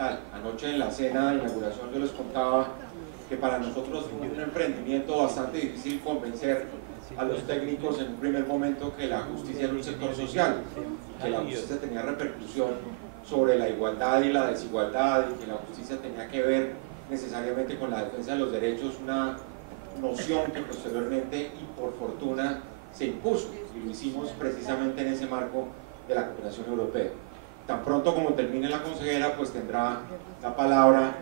fundamental. Anoche en la cena de inauguración yo les contaba que para nosotros fue un emprendimiento bastante difícil convencer a los técnicos en un primer momento que la justicia era un sector social, que la justicia tenía repercusión sobre la igualdad y la desigualdad, y que la justicia tenía que ver necesariamente con la defensa de los derechos, una noción que posteriormente y por fortuna se impuso, y lo hicimos precisamente en ese marco de la cooperación europea. Tan pronto como termine la consejera, pues tendrá la palabra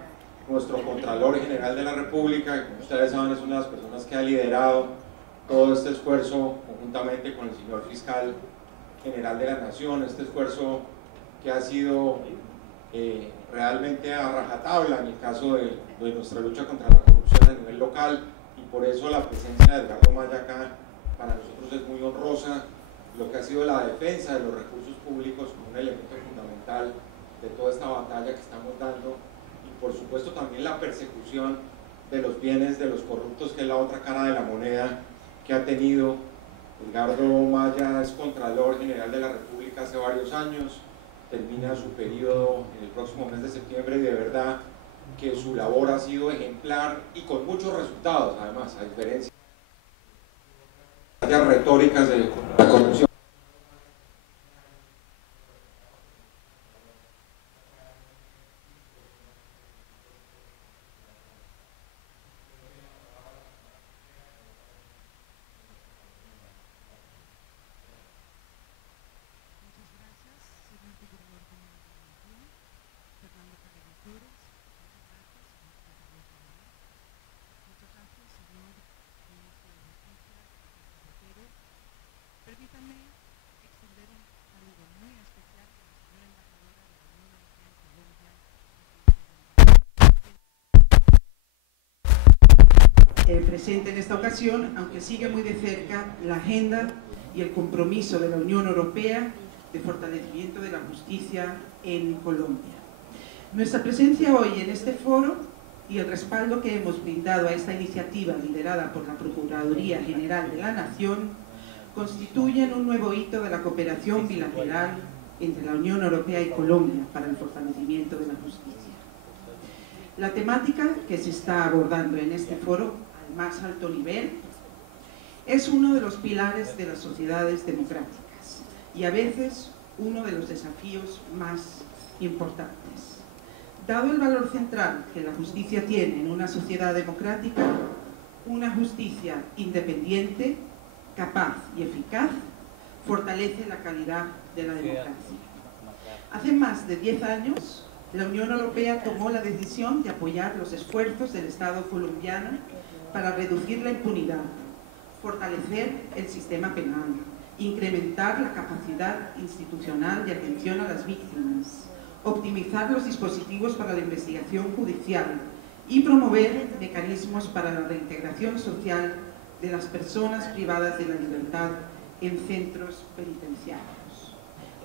nuestro Contralor General de la República, que como ustedes saben es una de las personas que ha liderado todo este esfuerzo conjuntamente con el señor Fiscal General de la Nación, este esfuerzo que ha sido realmente a rajatabla en el caso de nuestra lucha contra la corrupción a nivel local, y por eso la presencia de Edgardo Maya acá para nosotros es muy honrosa. Lo que ha sido la defensa de los recursos públicos como un elemento fundamental de toda esta batalla que estamos dando, y por supuesto también la persecución de los bienes de los corruptos, que es la otra cara de la moneda que ha tenido. Edgardo Maya es Contralor General de la República hace varios años, termina su periodo en el próximo mes de septiembre, y de verdad que su labor ha sido ejemplar y con muchos resultados, además, a diferencia de las retóricas de la corrupción. Permítanme extender un saludo muy especial a la señora embajadora de la Unión Europea en Colombia, presente en esta ocasión, aunque sigue muy de cerca la agenda y el compromiso de la Unión Europea de fortalecimiento de la justicia en Colombia. Nuestra presencia hoy en este foro y el respaldo que hemos brindado a esta iniciativa liderada por la Procuraduría General de la Nación constituyen un nuevo hito de la cooperación bilateral entre la Unión Europea y Colombia para el fortalecimiento de la justicia. La temática que se está abordando en este foro al más alto nivel es uno de los pilares de las sociedades democráticas y a veces uno de los desafíos más importantes. Dado el valor central que la justicia tiene en una sociedad democrática, una justicia independiente, capaz y eficaz, fortalece la calidad de la democracia. Hace más de 10 años, la Unión Europea tomó la decisión de apoyar los esfuerzos del Estado colombiano para reducir la impunidad, fortalecer el sistema penal, incrementar la capacidad institucional de atención a las víctimas, optimizar los dispositivos para la investigación judicial y promover mecanismos para la reintegración social de las personas privadas de la libertad en centros penitenciarios.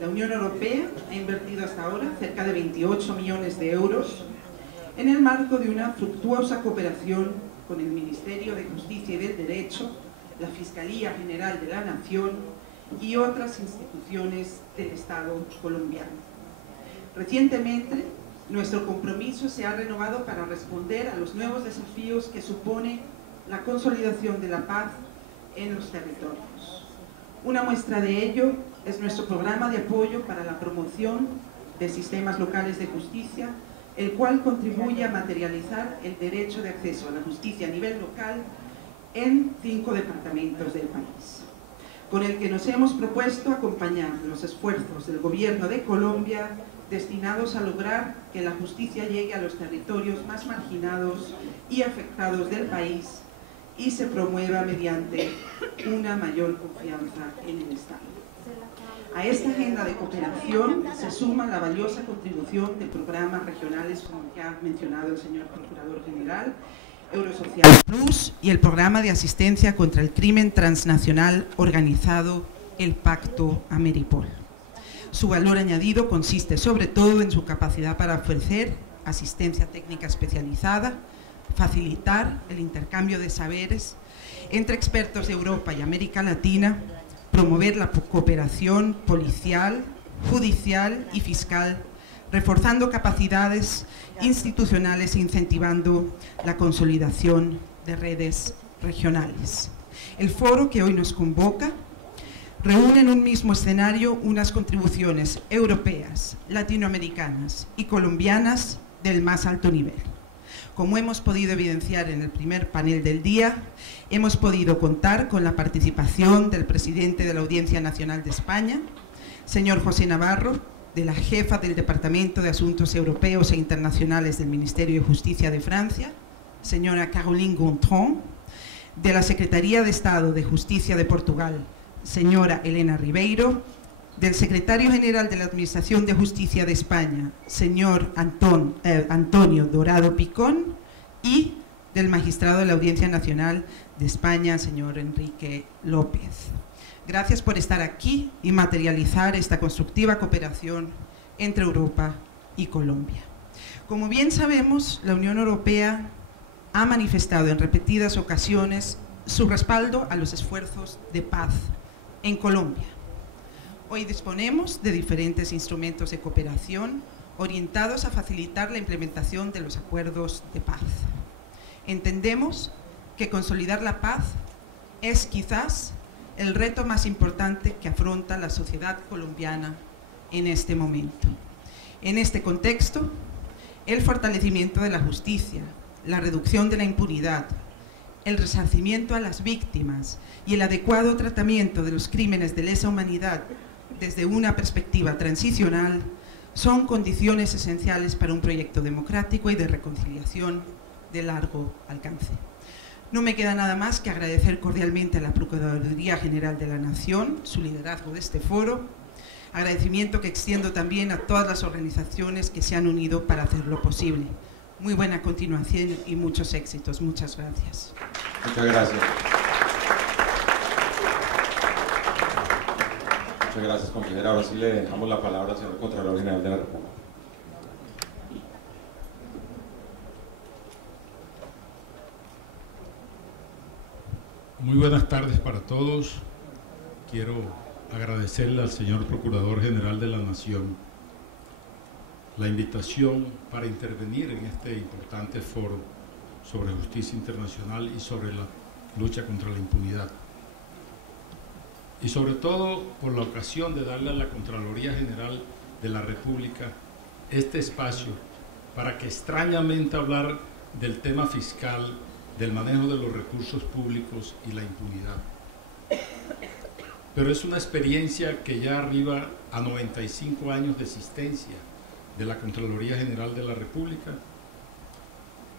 La Unión Europea ha invertido hasta ahora cerca de 28 millones de euros en el marco de una fructuosa cooperación con el Ministerio de Justicia y del Derecho, la Fiscalía General de la Nación y otras instituciones del Estado colombiano. Recientemente, nuestro compromiso se ha renovado para responder a los nuevos desafíos que supone la consolidación de la paz en los territorios. Una muestra de ello es nuestro programa de apoyo para la promoción de sistemas locales de justicia, el cual contribuye a materializar el derecho de acceso a la justicia a nivel local en 5 departamentos del país, con el que nos hemos propuesto acompañar los esfuerzos del Gobierno de Colombia destinados a lograr que la justicia llegue a los territorios más marginados y afectados del país y se promueva mediante una mayor confianza en el Estado. A esta agenda de cooperación se suma la valiosa contribución de programas regionales, como ya ha mencionado el señor Procurador General, Eurosocial Plus y el programa de asistencia contra el crimen transnacional organizado, el Pacto Ameripol. Su valor añadido consiste sobre todo en su capacidad para ofrecer asistencia técnica especializada, facilitar el intercambio de saberes entre expertos de Europa y América Latina, promover la cooperación policial, judicial y fiscal, reforzando capacidades institucionales e incentivando la consolidación de redes regionales. El foro que hoy nos convoca reúne en un mismo escenario unas contribuciones europeas, latinoamericanas y colombianas del más alto nivel. Como hemos podido evidenciar en el primer panel del día, hemos podido contar con la participación del presidente de la Audiencia Nacional de España, señor José Navarro, de la jefa del Departamento de Asuntos Europeos e Internacionales del Ministerio de Justicia de Francia, señora Caroline Gontran, de la Secretaría de Estado de Justicia de Portugal, señora Elena Ribeiro, del secretario general de la Administración de Justicia de España, señor Antonio Dorado Picón, y del magistrado de la Audiencia Nacional de España, señor Enrique López. Gracias por estar aquí y materializar esta constructiva cooperación entre Europa y Colombia. Como bien sabemos, la Unión Europea ha manifestado en repetidas ocasiones su respaldo a los esfuerzos de paz en Colombia. Hoy disponemos de diferentes instrumentos de cooperación orientados a facilitar la implementación de los acuerdos de paz. Entendemos que consolidar la paz es quizás el reto más importante que afronta la sociedad colombiana en este momento. En este contexto, el fortalecimiento de la justicia, la reducción de la impunidad, el resarcimiento a las víctimas y el adecuado tratamiento de los crímenes de lesa humanidad desde una perspectiva transicional son condiciones esenciales para un proyecto democrático y de reconciliación de largo alcance. No me queda nada más que agradecer cordialmente a la Procuraduría General de la Nación su liderazgo de este foro, agradecimiento que extiendo también a todas las organizaciones que se han unido para hacerlo posible. Muy buena continuación y muchos éxitos. Muchas gracias. Muchas gracias. Muchas gracias, compañera. Ahora sí le dejamos la palabra al señor Contralor General de la República. Muy buenas tardes para todos. Quiero agradecerle al señor Procurador General de la Nación la invitación para intervenir en este importante foro sobre justicia internacional y sobre la lucha contra la impunidad. Y sobre todo por la ocasión de darle a la Contraloría General de la República este espacio para que extrañamente hablar del tema fiscal, del manejo de los recursos públicos y la impunidad. Pero es una experiencia que ya arriba a 95 años de existencia de la Contraloría General de la República,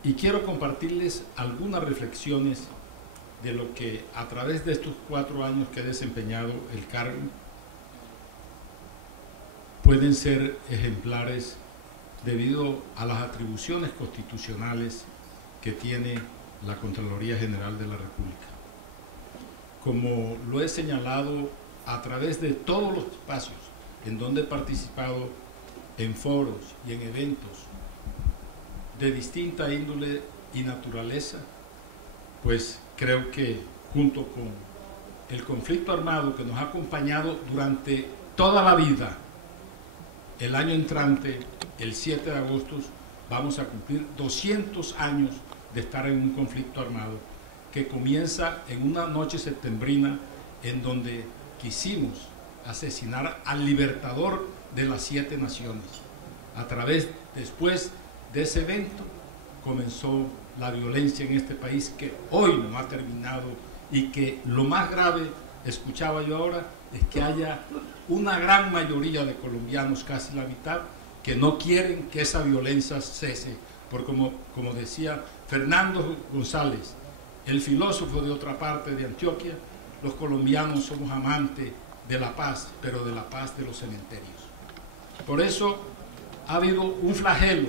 y quiero compartirles algunas reflexiones de lo que a través de estos 4 años que he desempeñado el cargo pueden ser ejemplares debido a las atribuciones constitucionales que tiene la Contraloría General de la República. Como lo he señalado a través de todos los espacios en donde he participado en foros y en eventos de distinta índole y naturaleza, pues creo que junto con el conflicto armado que nos ha acompañado durante toda la vida, el año entrante, el 7 de agosto, vamos a cumplir 200 años de estar en un conflicto armado que comienza en una noche septembrina en donde quisimos asesinar al libertador de las 7 naciones. Después de ese evento comenzó la violencia en este país, que hoy no ha terminado, y que lo más grave, escuchaba yo ahora, es que haya una gran mayoría de colombianos, casi la mitad, que no quieren que esa violencia cese, porque como decía Fernando González, el filósofo de otra parte de Antioquia, los colombianos somos amantes de la paz, pero de la paz de los cementerios. Por eso ha habido un flagelo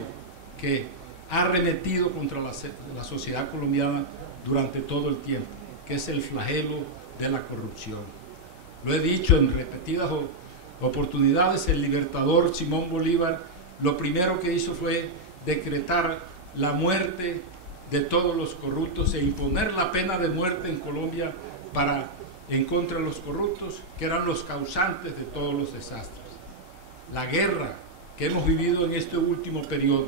que ha arremetido contra la sociedad colombiana durante todo el tiempo, que es el flagelo de la corrupción. Lo he dicho en repetidas oportunidades, el libertador Simón Bolívar lo primero que hizo fue decretar la muerte de todos los corruptos e imponer la pena de muerte en Colombia en contra de los corruptos, que eran los causantes de todos los desastres. La guerra que hemos vivido en este último periodo,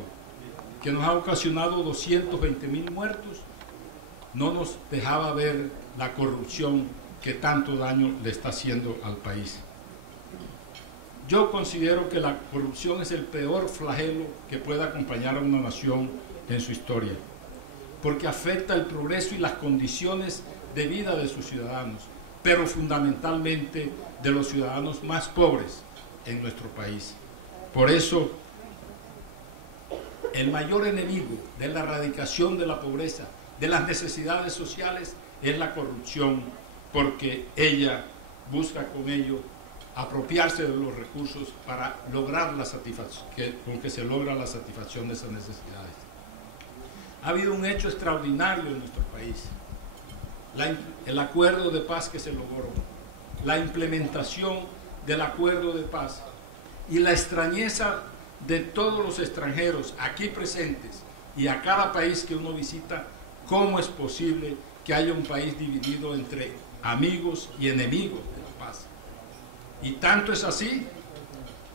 que nos ha ocasionado 220.000 muertos, no nos dejaba ver la corrupción que tanto daño le está haciendo al país. Yo considero que la corrupción es el peor flagelo que puede acompañar a una nación en su historia, porque afecta el progreso y las condiciones de vida de sus ciudadanos, pero fundamentalmente de los ciudadanos más pobres en nuestro país. Por eso, el mayor enemigo de la erradicación de la pobreza, de las necesidades sociales, es la corrupción, porque ella busca con ello apropiarse de los recursos para lograr la satisfacción, con que se logra la satisfacción de esas necesidades. Ha habido un hecho extraordinario en nuestro país, el acuerdo de paz que se logró, la implementación del acuerdo de paz y la extrañeza de todos los extranjeros aquí presentes y a cada país que uno visita, cómo es posible que haya un país dividido entre amigos y enemigos de la paz. Y tanto es así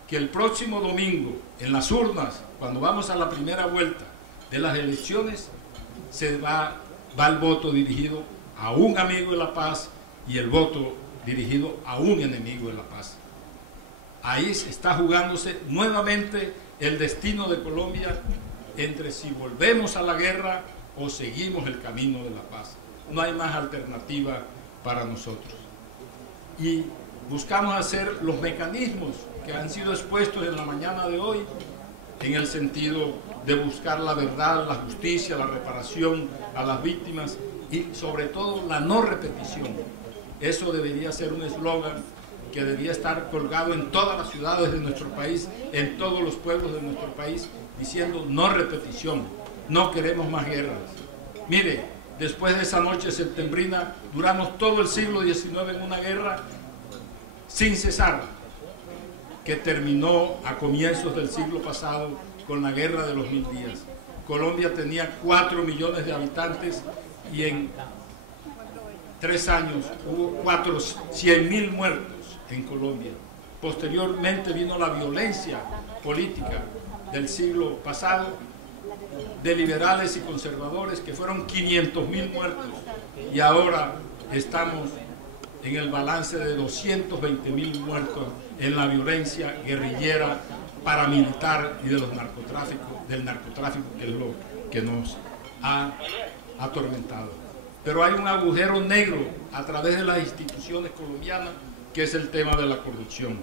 que el próximo domingo en las urnas, cuando vamos a la primera vuelta de las elecciones, va el voto dirigido a un amigo de la paz y el voto dirigido a un enemigo de la paz. Ahí está jugándose nuevamente el destino de Colombia entre si volvemos a la guerra o seguimos el camino de la paz. No hay más alternativa para nosotros. Y buscamos hacer los mecanismos que han sido expuestos en la mañana de hoy, en el sentido de buscar la verdad, la justicia, la reparación a las víctimas y sobre todo la no repetición. Eso debería ser un eslogan que debería estar colgado en todas las ciudades de nuestro país, en todos los pueblos de nuestro país, diciendo no repetición, no queremos más guerras. Mire, después de esa noche septembrina, duramos todo el siglo XIX en una guerra sin cesar, que terminó a comienzos del siglo pasado con la guerra de los 1000 días. Colombia tenía 4 millones de habitantes y en 3 años hubo 100.000 muertos en Colombia. Posteriormente vino la violencia política del siglo pasado, de liberales y conservadores, que fueron 500.000 muertos, y ahora estamos en el balance de 220.000 muertos en la violencia guerrillera, paramilitar y de los del narcotráfico, que es lo que nos ha atormentado. Pero hay un agujero negro a través de las instituciones colombianas, que es el tema de la corrupción.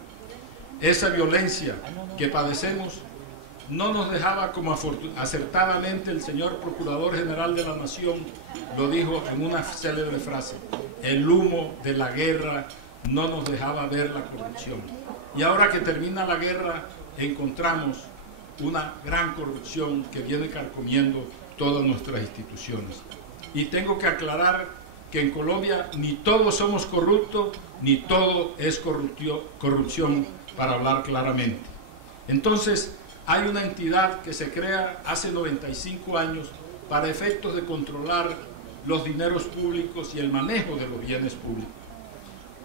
Esa violencia que padecemos no nos dejaba, como acertadamente el señor Procurador General de la Nación lo dijo en una célebre frase: el humo de la guerra no nos dejaba ver la corrupción. Y ahora que termina la guerra, encontramos una gran corrupción que viene carcomiendo todas nuestras instituciones. Y tengo que aclarar que en Colombia ni todos somos corruptos, ni todo es corrupción, para hablar claramente. Entonces, hay una entidad que se crea hace 95 años para efectos de controlar los dineros públicos y el manejo de los bienes públicos.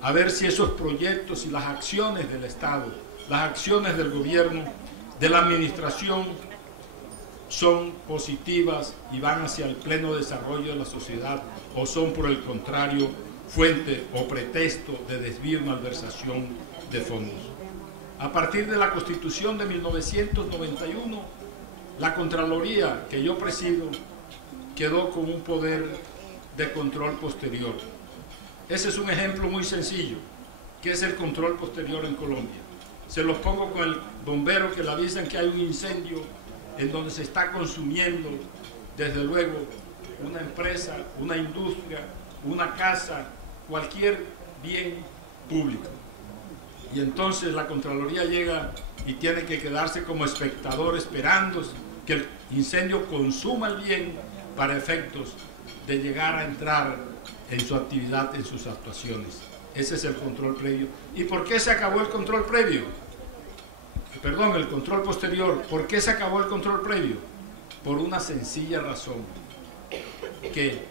A ver si esos proyectos y las acciones del Estado, las acciones del gobierno, de la administración, son positivas y van hacia el pleno desarrollo de la sociedad, o son por el contrario fuente o pretexto de desvío y malversación de fondos. A partir de la Constitución de 1991, la Contraloría que yo presido quedó con un poder de control posterior. Ese es un ejemplo muy sencillo, que es el control posterior en Colombia. Se los pongo con el bombero que le avisan que hay un incendio en donde se está consumiendo, desde luego, una empresa, una industria, una casa, cualquier bien público. Y entonces la Contraloría llega y tiene que quedarse como espectador esperando que el incendio consuma el bien para efectos de llegar a entrar en su actividad, en sus actuaciones. Ese es el control previo. ¿Y por qué se acabó el control previo? Perdón, el control posterior. ¿Por qué se acabó el control previo? Por una sencilla razón, que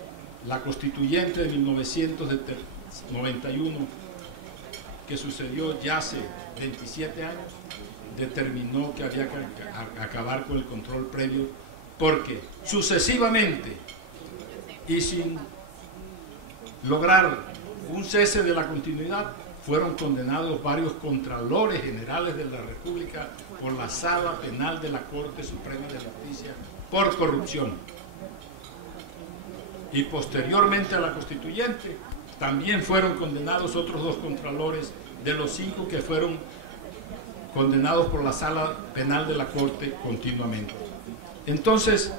la constituyente de 1991, que sucedió ya hace 27 años, determinó que había que acabar con el control previo, porque sucesivamente y sin lograr un cese de la continuidad, fueron condenados varios contralores generales de la República por la Sala Penal de la Corte Suprema de Justicia por corrupción. Y posteriormente a la Constituyente también fueron condenados otros 2 contralores de los 5 que fueron condenados por la Sala Penal de la Corte continuamente. Entonces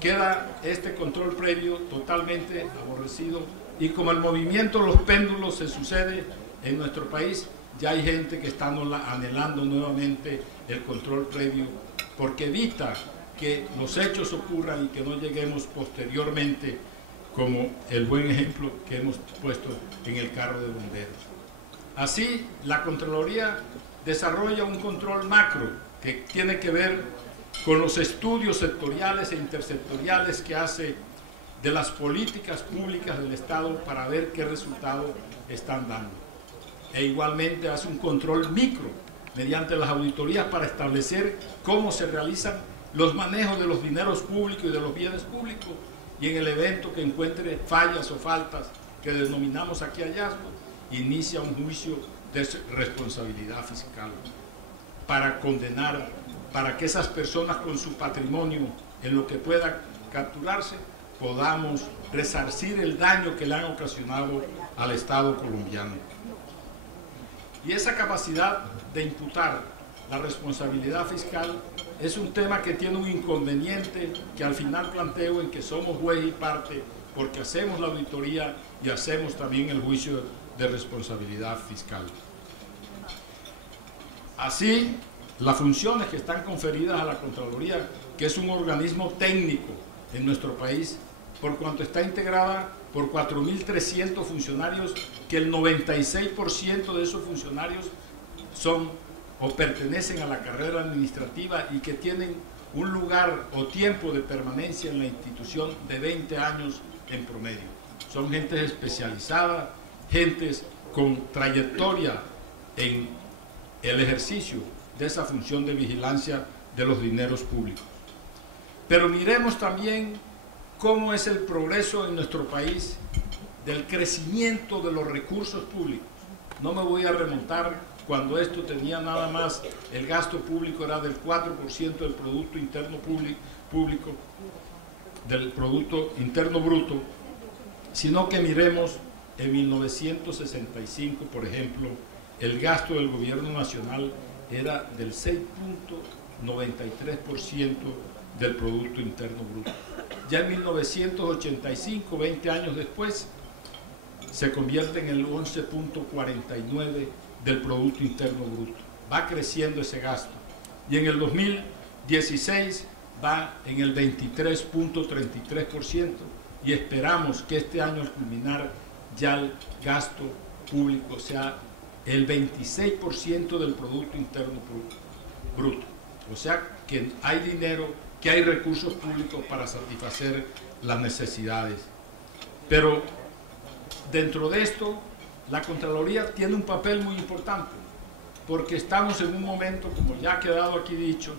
queda este control previo totalmente aborrecido, y como el movimiento Los Péndulos se sucede en nuestro país, ya hay gente que está anhelando nuevamente el control previo, porque evita que los hechos ocurran y que no lleguemos posteriormente, como el buen ejemplo que hemos puesto en el carro de bomberos. Así, la Contraloría desarrolla un control macro que tiene que ver con los estudios sectoriales e intersectoriales que hace de las políticas públicas del Estado para ver qué resultado están dando. E igualmente hace un control micro mediante las auditorías para establecer cómo se realizan los manejos de los dineros públicos y de los bienes públicos, y en el evento que encuentre fallas o faltas que denominamos aquí hallazgos, inicia un juicio de responsabilidad fiscal para condenar, para que esas personas con su patrimonio, en lo que pueda capturarse, podamos resarcir el daño que le han ocasionado al Estado colombiano. Y esa capacidad de imputar la responsabilidad fiscal es un tema que tiene un inconveniente que al final planteo, en que somos juez y parte, porque hacemos la auditoría y hacemos también el juicio de responsabilidad fiscal. Así, las funciones que están conferidas a la Contraloría, que es un organismo técnico en nuestro país, por cuanto está integrada por 4.300 funcionarios, que el 96% de esos funcionarios son o pertenecen a la carrera administrativa y que tienen un lugar o tiempo de permanencia en la institución de 20 años en promedio. Son gentes especializadas, gentes con trayectoria en el ejercicio de esa función de vigilancia de los dineros públicos. Pero miremos también cómo es el progreso en nuestro país del crecimiento de los recursos públicos. No me voy a remontar cuando esto tenía nada más, el gasto público era del 4% del Producto Interno Público, del Producto Interno Bruto, sino que miremos en 1965, por ejemplo, el gasto del gobierno nacional era del 6.93% del Producto Interno Bruto. Ya en 1985, 20 años después, se convierte en el 11.49% del Producto Interno Bruto. Va creciendo ese gasto. Y en el 2016 va en el 23.33%, y esperamos que este año, al culminar, ya el gasto público sea el 26% del Producto Interno Bruto. O sea que hay dinero, que hay recursos públicos para satisfacer las necesidades. Pero dentro de esto, la Contraloría tiene un papel muy importante, porque estamos en un momento, como ya ha quedado aquí dicho,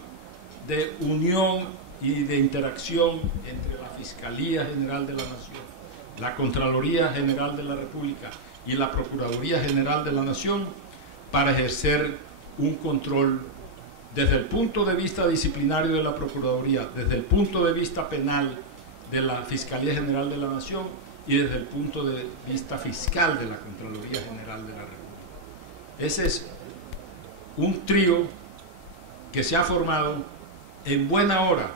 de unión y de interacción entre la Fiscalía General de la Nación, la Contraloría General de la República y la Procuraduría General de la Nación, para ejercer un control desde el punto de vista disciplinario de la Procuraduría, desde el punto de vista penal de la Fiscalía General de la Nación y desde el punto de vista fiscal de la Contraloría General de la República. Ese es un trío que se ha formado en buena hora,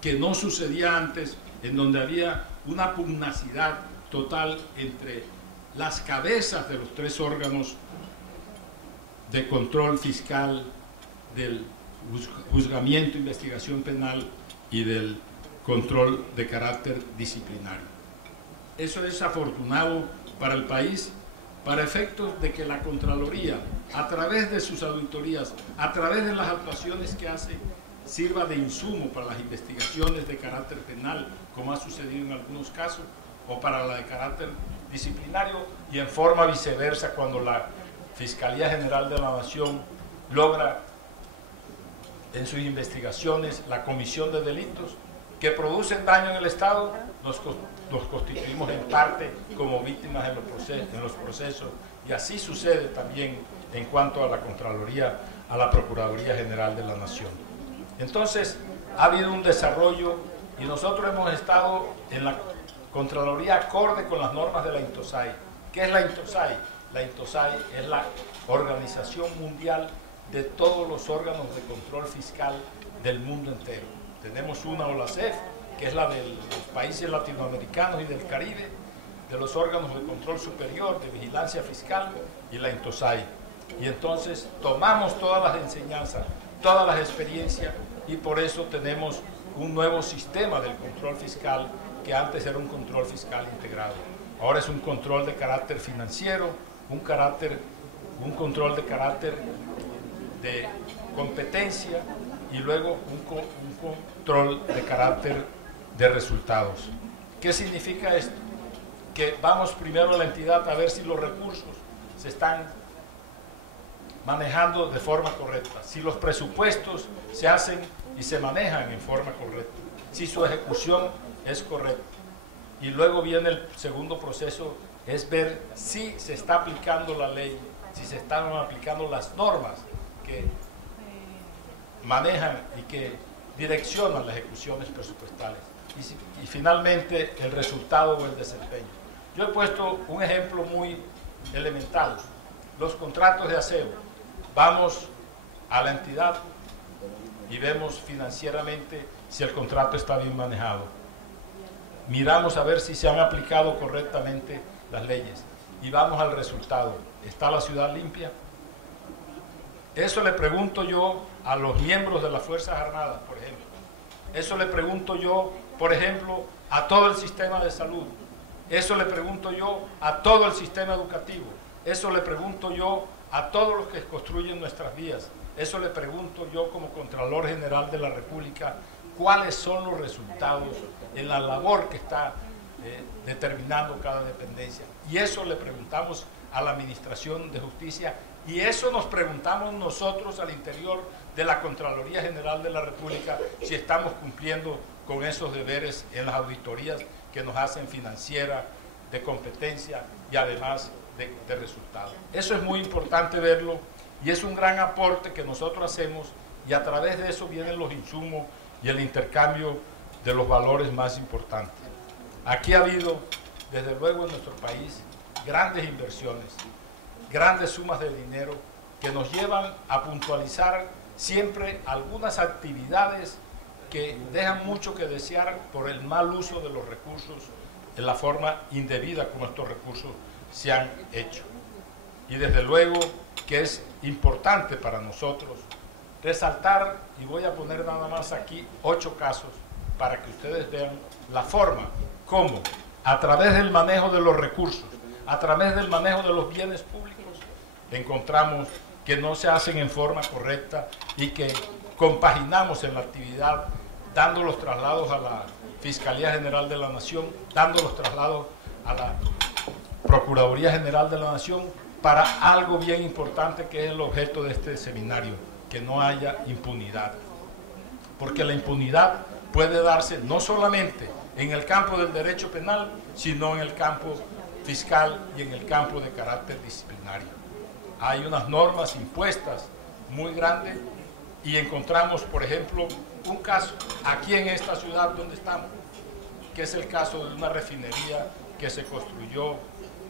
que no sucedía antes, en donde había una pugnacidad total entre las cabezas de los 3 órganos de control fiscal, del juzgamiento, investigación penal y del control de carácter disciplinario. Eso es afortunado para el país, para efectos de que la Contraloría, a través de sus auditorías, a través de las actuaciones que hace, sirva de insumo para las investigaciones de carácter penal, como ha sucedido en algunos casos, o para la de carácter disciplinario, y en forma viceversa, cuando la Fiscalía General de la Nación logra en sus investigaciones la comisión de delitos que producen daño en el Estado, nos constituimos en parte como víctimas en los procesos, y así sucede también en cuanto a la Contraloría, a la Procuraduría General de la Nación. Entonces, ha habido un desarrollo y nosotros hemos estado en la Contraloría acorde con las normas de la INTOSAI. ¿Qué es la INTOSAI? La INTOSAI es la Organización Mundial de todos los órganos de control fiscal del mundo entero. Tenemos una OLACEF, que es la de los países latinoamericanos y del Caribe, de los órganos de control superior, de vigilancia fiscal, y la INTOSAI. Y entonces tomamos todas las enseñanzas, todas las experiencias, y por eso tenemos un nuevo sistema del control fiscal, que antes era un control fiscal integrado. Ahora es un control de carácter financiero, un control de carácter de competencia, y luego un control de carácter de resultados. ¿Qué significa esto? Que vamos primero a la entidad a ver si los recursos se están manejando de forma correcta, si los presupuestos se hacen y se manejan en forma correcta, si su ejecución es correcta. Y luego viene el segundo proceso, es ver si se está aplicando la ley, si se están aplicando las normas que manejan y que direccionan las ejecuciones presupuestales. Y finalmente el resultado o el desempeño. Yo he puesto un ejemplo muy elemental, los contratos de aseo. Vamos a la entidad y vemos financieramente si el contrato está bien manejado. Miramos a ver si se han aplicado correctamente las leyes y vamos al resultado. ¿Está la ciudad limpia? Eso le pregunto yo a los miembros de las Fuerzas Armadas, por ejemplo. Eso le pregunto yo, por ejemplo, a todo el sistema de salud. Eso le pregunto yo a todo el sistema educativo. Eso le pregunto yo a todos los que construyen nuestras vías. Eso le pregunto yo como Contralor General de la República, cuáles son los resultados en la labor que está determinando cada dependencia. Y eso le preguntamos a la Administración de Justicia, y eso nos preguntamos nosotros al interior de la Contraloría General de la República, si estamos cumpliendo con esos deberes en las auditorías que nos hacen financiera, de competencia y además de resultados. Eso es muy importante verlo y es un gran aporte que nosotros hacemos, y a través de eso vienen los insumos y el intercambio de los valores más importantes. Aquí ha habido, desde luego en nuestro país, grandes inversiones, grandes sumas de dinero que nos llevan a puntualizar siempre algunas actividades que dejan mucho que desear por el mal uso de los recursos, en la forma indebida como estos recursos se han hecho. Y desde luego que es importante para nosotros resaltar, y voy a poner nada más aquí 8 casos para que ustedes vean la forma como a través del manejo de los recursos, a través del manejo de los bienes públicos, encontramos que no se hacen en forma correcta y que compaginamos en la actividad, dando los traslados a la Fiscalía General de la Nación, dando los traslados a la Procuraduría General de la Nación, para algo bien importante que es el objeto de este seminario, que no haya impunidad. Porque la impunidad puede darse no solamente en el campo del derecho penal, sino en el campo fiscal y en el campo de carácter disciplinario. Hay unas normas impuestas muy grandes y encontramos, por ejemplo, un caso aquí en esta ciudad donde estamos, que es el caso de una refinería que se construyó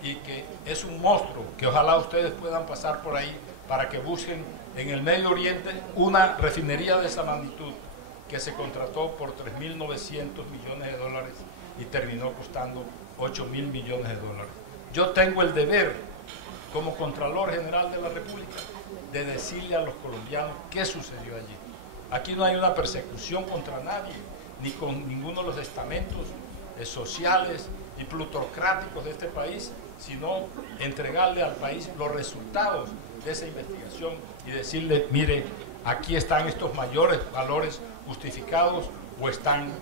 y que es un monstruo, que ojalá ustedes puedan pasar por ahí para que busquen en el Medio Oriente una refinería de esa magnitud, que se contrató por 3.900 millones de dólares y terminó costando 8.000 millones de dólares. Yo tengo el deber, como Contralor General de la República, de decirle a los colombianos qué sucedió allí. Aquí no hay una persecución contra nadie, ni con ninguno de los estamentos sociales y plutocráticos de este país, sino entregarle al país los resultados de esa investigación y decirle, mire, aquí están estos mayores valores justificados o están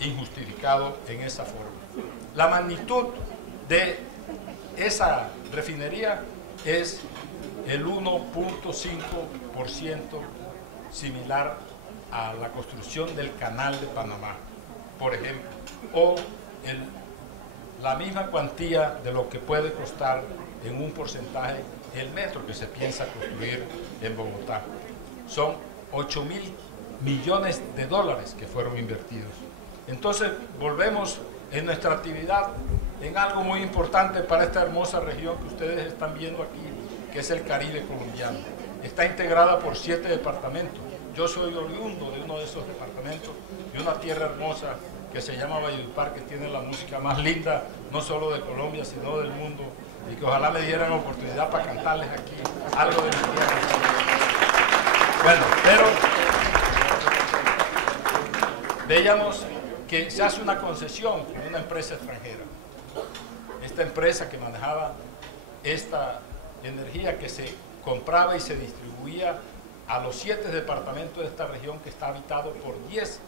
injustificados en esa forma. La magnitud de esa refinería es el 1.5% similar a la construcción del Canal de Panamá, por ejemplo, o la misma cuantía de lo que puede costar en un porcentaje el metro que se piensa construir en Bogotá. Son 8.000 millones de dólares que fueron invertidos. Entonces volvemos en nuestra actividad en algo muy importante para esta hermosa región que ustedes están viendo aquí, que es el Caribe colombiano. Está integrada por 7 departamentos. Yo soy oriundo de uno de esos departamentos, de una tierra hermosa que se llama Valledupar, que tiene la música más linda, no solo de Colombia, sino del mundo, y que ojalá me dieran oportunidad para cantarles aquí algo de mi tierra. Bueno, pero veíamos que se hace una concesión con una empresa extranjera. Esta empresa que manejaba esta energía que se compraba y se distribuía a los 7 departamentos de esta región, que está habitado por 10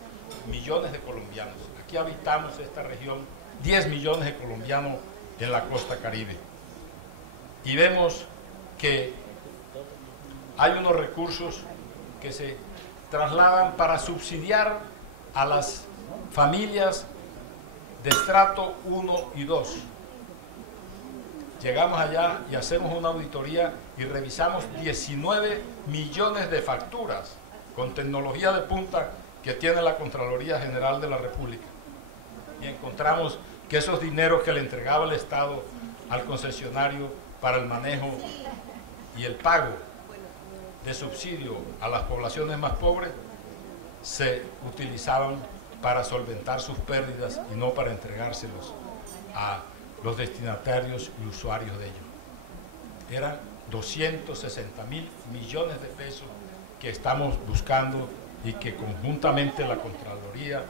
millones de colombianos. Aquí habitamos esta región 10 millones de colombianos en la costa Caribe. Y vemos que hay unos recursos que se trasladan para subsidiar a las familias de estrato 1 y 2. Llegamos allá y hacemos una auditoría y revisamos 19 millones de facturas con tecnología de punta que tiene la Contraloría General de la República. Y encontramos que esos dineros que le entregaba el Estado al concesionario para el manejo y el pago de subsidio a las poblaciones más pobres se utilizaban para solventar sus pérdidas y no para entregárselos a los destinatarios y usuarios de ellos. Eran 260.000 millones de pesos que estamos buscando y que conjuntamente la Contraloría,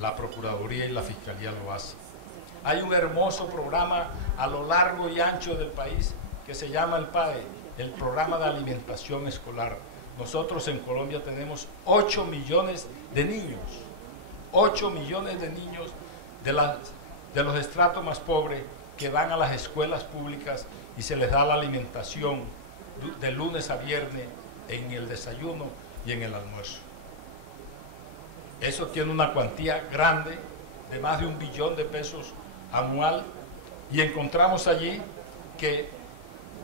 la Procuraduría y la Fiscalía lo hacen. Hay un hermoso programa a lo largo y ancho del país que se llama el PAE, el Programa de Alimentación Escolar. Nosotros en Colombia tenemos 8 millones de niños, 8 millones de niños de los estratos más pobres que van a las escuelas públicas y se les da la alimentación de lunes a viernes en el desayuno y en el almuerzo. Eso tiene una cuantía grande de más de 1 billón de pesos anual, y encontramos allí que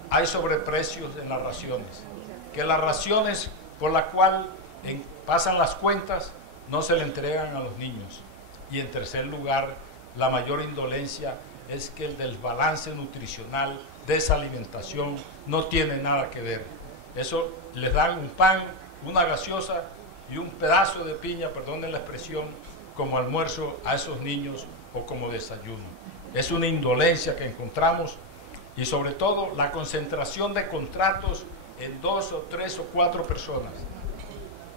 hay sobreprecios en las raciones, que las raciones por las cuales pasan las cuentas no se le entregan a los niños. Y en tercer lugar, la mayor indolencia es que el desbalance nutricional de esa alimentación no tiene nada que ver. Eso les dan un pan, una gaseosa y un pedazo de piña, perdonen la expresión, como almuerzo a esos niños o como desayuno. Es una indolencia que encontramos, y sobre todo la concentración de contratos en 2 o 3 o 4 personas.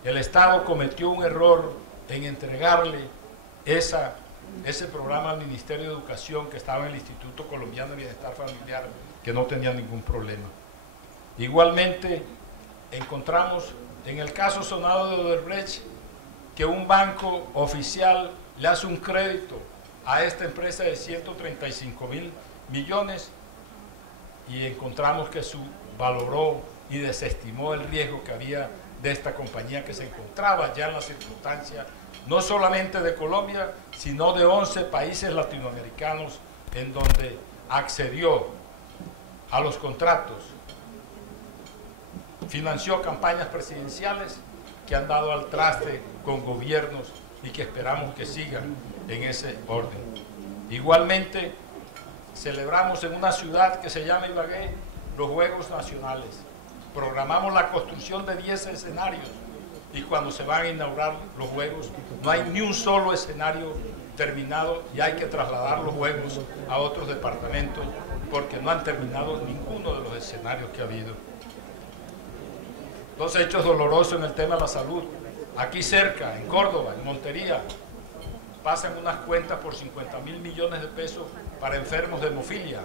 El Estado cometió un error en entregarle ese programa al Ministerio de Educación, que estaba en el Instituto Colombiano de Bienestar Familiar, que no tenía ningún problema. Igualmente encontramos en el caso sonado de Odebrecht que un banco oficial le hace un crédito a esta empresa de 135.000 millones y encontramos que valoró y desestimó el riesgo que había de esta compañía, que se encontraba ya en la circunstancia no solamente de Colombia, sino de 11 países latinoamericanos en donde accedió a los contratos, financió campañas presidenciales que han dado al traste con gobiernos y que esperamos que sigan en ese orden. Igualmente, celebramos en una ciudad que se llama Ibagué los Juegos Nacionales. Programamos la construcción de 10 escenarios y cuando se van a inaugurar los Juegos no hay ni un solo escenario terminado y hay que trasladar los Juegos a otros departamentos porque no han terminado ninguno de los escenarios que ha habido. Dos hechos dolorosos en el tema de la salud. Aquí cerca, en Córdoba, en Montería, pasan unas cuentas por 50.000 millones de pesos para enfermos de hemofilia.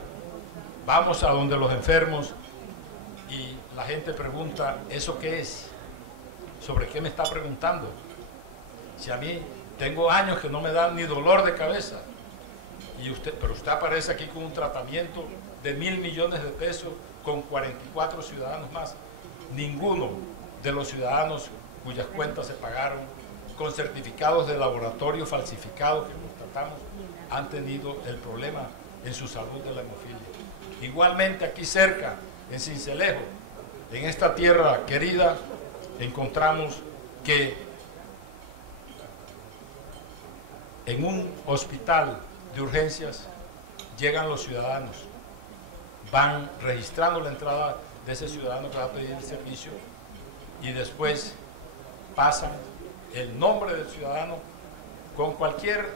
Vamos a donde los enfermos y la gente pregunta, ¿eso qué es? ¿Sobre qué me está preguntando? Si a mí tengo años que no me dan ni dolor de cabeza, pero usted aparece aquí con un tratamiento de 1.000 millones de pesos con 44 ciudadanos más. Ninguno de los ciudadanos cuyas cuentas se pagaron con certificados de laboratorio falsificados que constatamos han tenido el problema en su salud de la hemofilia. Igualmente aquí cerca, en Sincelejo, en esta tierra querida, encontramos que en un hospital de urgencias llegan los ciudadanos, van registrando la entrada de ese ciudadano que va a pedir el servicio y después pasan el nombre del ciudadano con cualquier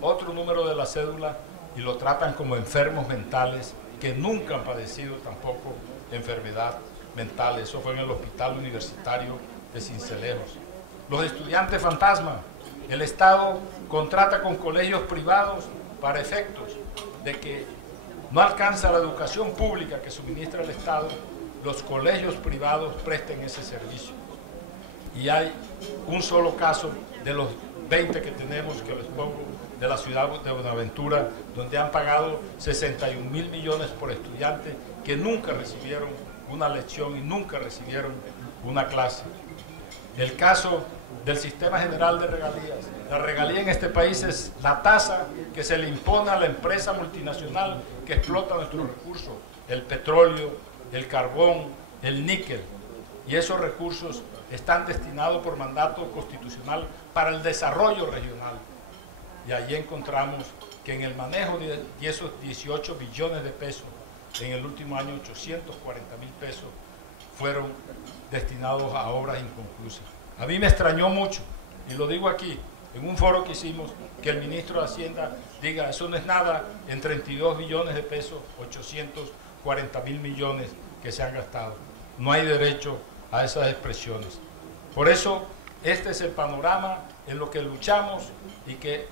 otro número de la cédula y lo tratan como enfermos mentales que nunca han padecido tampoco enfermedad mental. Eso fue en el Hospital Universitario de Sincelejo. Los estudiantes fantasma, el Estado contrata con colegios privados para efectos de que no alcanza la educación pública que suministra el Estado, los colegios privados presten ese servicio. Y hay un solo caso de los 20 que tenemos, que les pongo, de la ciudad de Buenaventura, donde han pagado 61.000 millones por estudiantes que nunca recibieron una lección y nunca recibieron una clase. El caso del Sistema General de Regalías. La regalía en este país es la tasa que se le impone a la empresa multinacional que explota nuestros recursos, el petróleo, el carbón, el níquel. Y esos recursos están destinados por mandato constitucional para el desarrollo regional. Y allí encontramos que en el manejo de esos 18 billones de pesos, en el último año 840.000 pesos fueron destinados a obras inconclusas. A mí me extrañó mucho, y lo digo aquí, en un foro que hicimos, que el ministro de Hacienda diga, eso no es nada, en 32 billones de pesos, 840.000 millones que se han gastado. No hay derecho a esas expresiones. Por eso, este es el panorama en lo que luchamos y que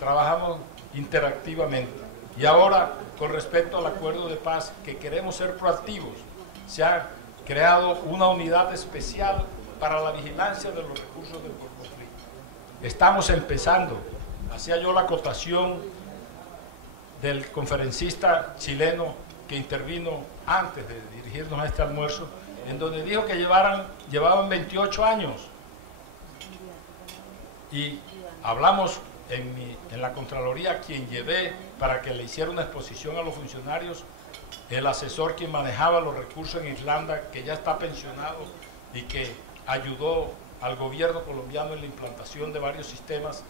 trabajamos interactivamente. Y ahora, con respecto al acuerdo de paz, que queremos ser proactivos, se ha creado una unidad especial para la vigilancia de los recursos del conflicto. Estamos empezando, hacía yo la acotación del conferencista chileno que intervino antes de dirigirnos a este almuerzo, en donde dijo que llevaban 28 años. Y hablamos en la Contraloría, quien llevé para que le hiciera una exposición a los funcionarios, el asesor quien manejaba los recursos en Irlanda, que ya está pensionado y que ayudó al gobierno colombiano en la implantación de varios sistemas,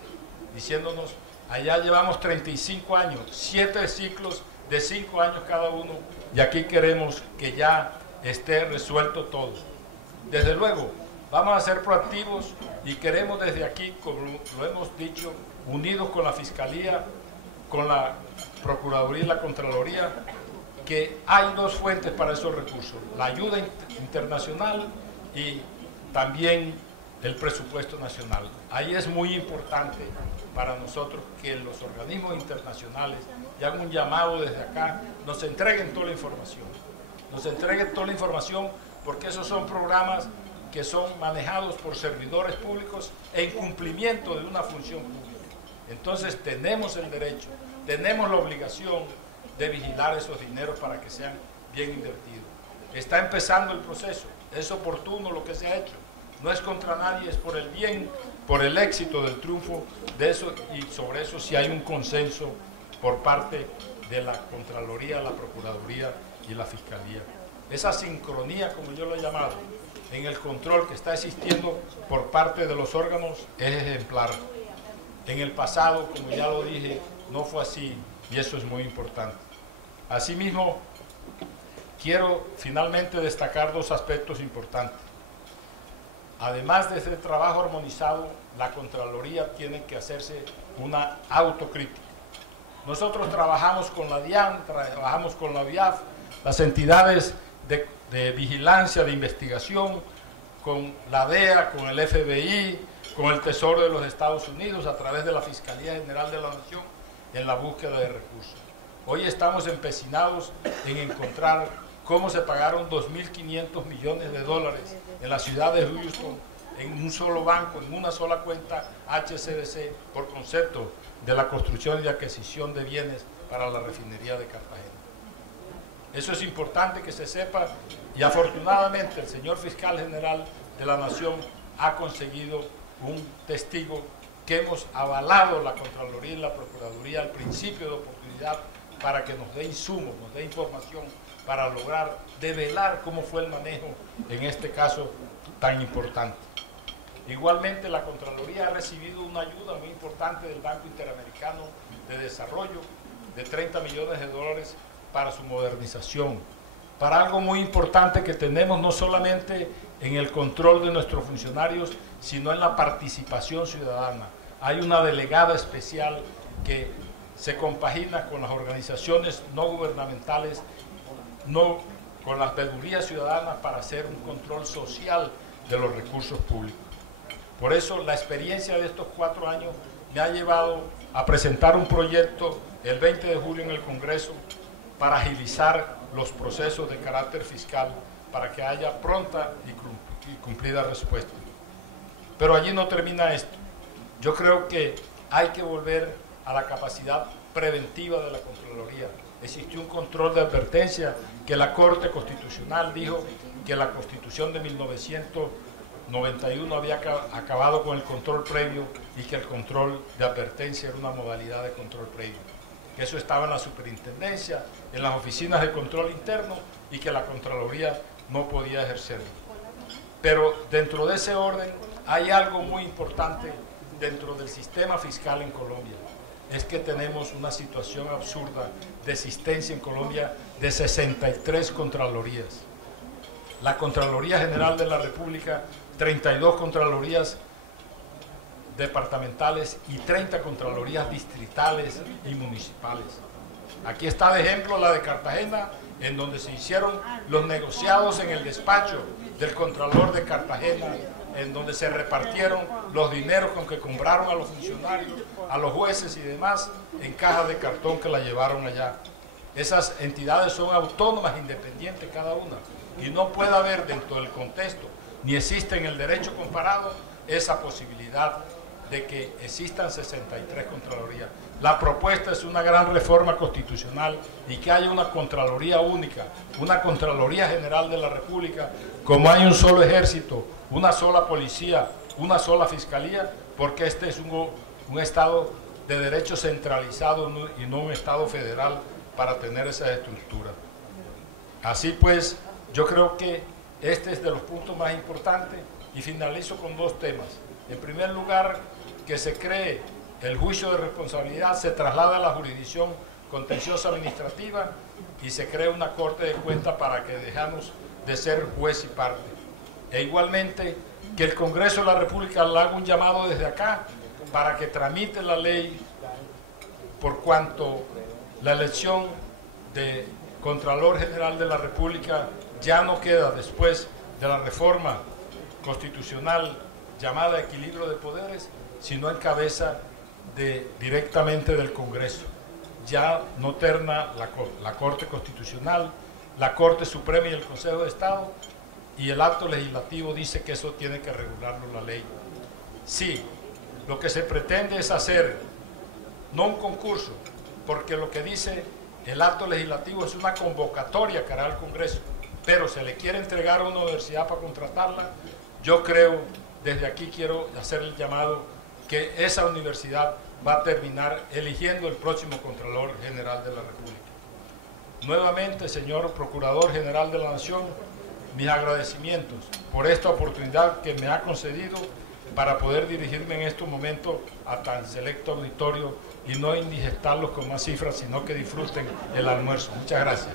diciéndonos, allá llevamos 35 años, 7 ciclos de 5 años cada uno, y aquí queremos que ya esté resuelto todo. Desde luego, vamos a ser proactivos y queremos desde aquí, como lo hemos dicho, unidos con la Fiscalía, con la Procuraduría y la Contraloría, que hay dos fuentes para esos recursos, la ayuda internacional y también el presupuesto nacional. Ahí es muy importante para nosotros que los organismos internacionales, y hagan un llamado desde acá, nos entreguen toda la información. Nos entreguen toda la información porque esos son programas que son manejados por servidores públicos en cumplimiento de una función pública. Entonces tenemos el derecho, tenemos la obligación de vigilar esos dineros para que sean bien invertidos. Está empezando el proceso, es oportuno lo que se ha hecho, no es contra nadie, es por el bien, por el éxito del triunfo de eso, y sobre eso sí hay un consenso por parte de la Contraloría, la Procuraduría y la Fiscalía. Esa sincronía, como yo lo he llamado, en el control que está existiendo por parte de los órganos es ejemplar. En el pasado, como ya lo dije, no fue así, y eso es muy importante. Asimismo, quiero finalmente destacar dos aspectos importantes. Además de ese trabajo armonizado, la Contraloría tiene que hacerse una autocrítica. Nosotros trabajamos con la DIAN, trabajamos con la BIAF, las entidades de vigilancia, de investigación, con la DEA, con el FBI, con el Tesoro de los Estados Unidos, a través de la Fiscalía General de la Nación, en la búsqueda de recursos. Hoy estamos empecinados en encontrar cómo se pagaron 2.500 millones de dólares en la ciudad de Houston, en un solo banco, en una sola cuenta HSBC, por concepto de la construcción y adquisición de bienes para la refinería de Cartagena. Eso es importante que se sepa, y afortunadamente el señor fiscal general de la Nación ha conseguido un testigo que hemos avalado la Contraloría y la Procuraduría al principio de oportunidad para que nos dé insumos, nos dé información para lograr develar cómo fue el manejo en este caso tan importante. Igualmente, la Contraloría ha recibido una ayuda muy importante del Banco Interamericano de Desarrollo de $30 millones para su modernización, para algo muy importante que tenemos no solamente en el control de nuestros funcionarios, sino en la participación ciudadana. Hay una delegada especial que se compagina con las organizaciones no gubernamentales, con las veedurías ciudadanas para hacer un control social de los recursos públicos. Por eso la experiencia de estos 4 años me ha llevado a presentar un proyecto el 20 de julio en el Congreso para agilizar los procesos de carácter fiscal para que haya pronta y cumplida respuesta. Pero allí no termina esto. Yo creo que hay que volver a la capacidad preventiva de la Contraloría. Existió un control de advertencia que la Corte Constitucional dijo que la Constitución de 1991 había acabado con el control previo y que el control de advertencia era una modalidad de control previo. Que eso estaba en la superintendencia, en las oficinas de control interno y que la Contraloría no podía ejercerlo. Pero dentro de ese orden hay algo muy importante dentro del sistema fiscal en Colombia. Es que tenemos una situación absurda de existencia en Colombia de 63 Contralorías. La Contraloría General de la República, 32 Contralorías departamentales y 30 Contralorías distritales y municipales. Aquí está de ejemplo la de Cartagena, en donde se hicieron los negociados en el despacho del Contralor de Cartagena, en donde se repartieron los dineros con que compraron a los funcionarios, a los jueces y demás, en cajas de cartón que la llevaron allá. Esas entidades son autónomas, independientes cada una, y no puede haber dentro del contexto, ni existe en el derecho comparado, esa posibilidad de que existan 63 Contralorías. La propuesta es una gran reforma constitucional y que haya una Contraloría única, una Contraloría General de la República, como hay un solo ejército, una sola policía, una sola fiscalía, porque este es un Estado de derecho centralizado y no un Estado federal para tener esa estructura. Así pues, yo creo que este es de los puntos más importantes y finalizo con 2 temas. En primer lugar, que se cree el juicio de responsabilidad, se traslada a la jurisdicción contenciosa administrativa y se crea una Corte de Cuentas para que dejemos de ser juez y parte. E igualmente que el Congreso de la República le haga un llamado desde acá para que tramite la ley por cuanto la elección de Contralor General de la República ya no queda después de la reforma constitucional llamada equilibrio de poderes, sino en cabeza directamente del Congreso. Ya no terna la Corte Constitucional, la Corte Suprema y el Consejo de Estado, y el acto legislativo dice que eso tiene que regularlo la ley. Sí, lo que se pretende es hacer, no un concurso, porque lo que dice el acto legislativo es una convocatoria que hará el Congreso, pero se le quiere entregar a una universidad para contratarla. Yo creo, desde aquí quiero hacer el llamado, que esa universidad va a terminar eligiendo el próximo Contralor General de la República. Nuevamente, señor Procurador General de la Nación, mis agradecimientos por esta oportunidad que me ha concedido para poder dirigirme en estos momentos a tan selecto auditorio y no indigestarlos con más cifras, sino que disfruten el almuerzo. Muchas gracias.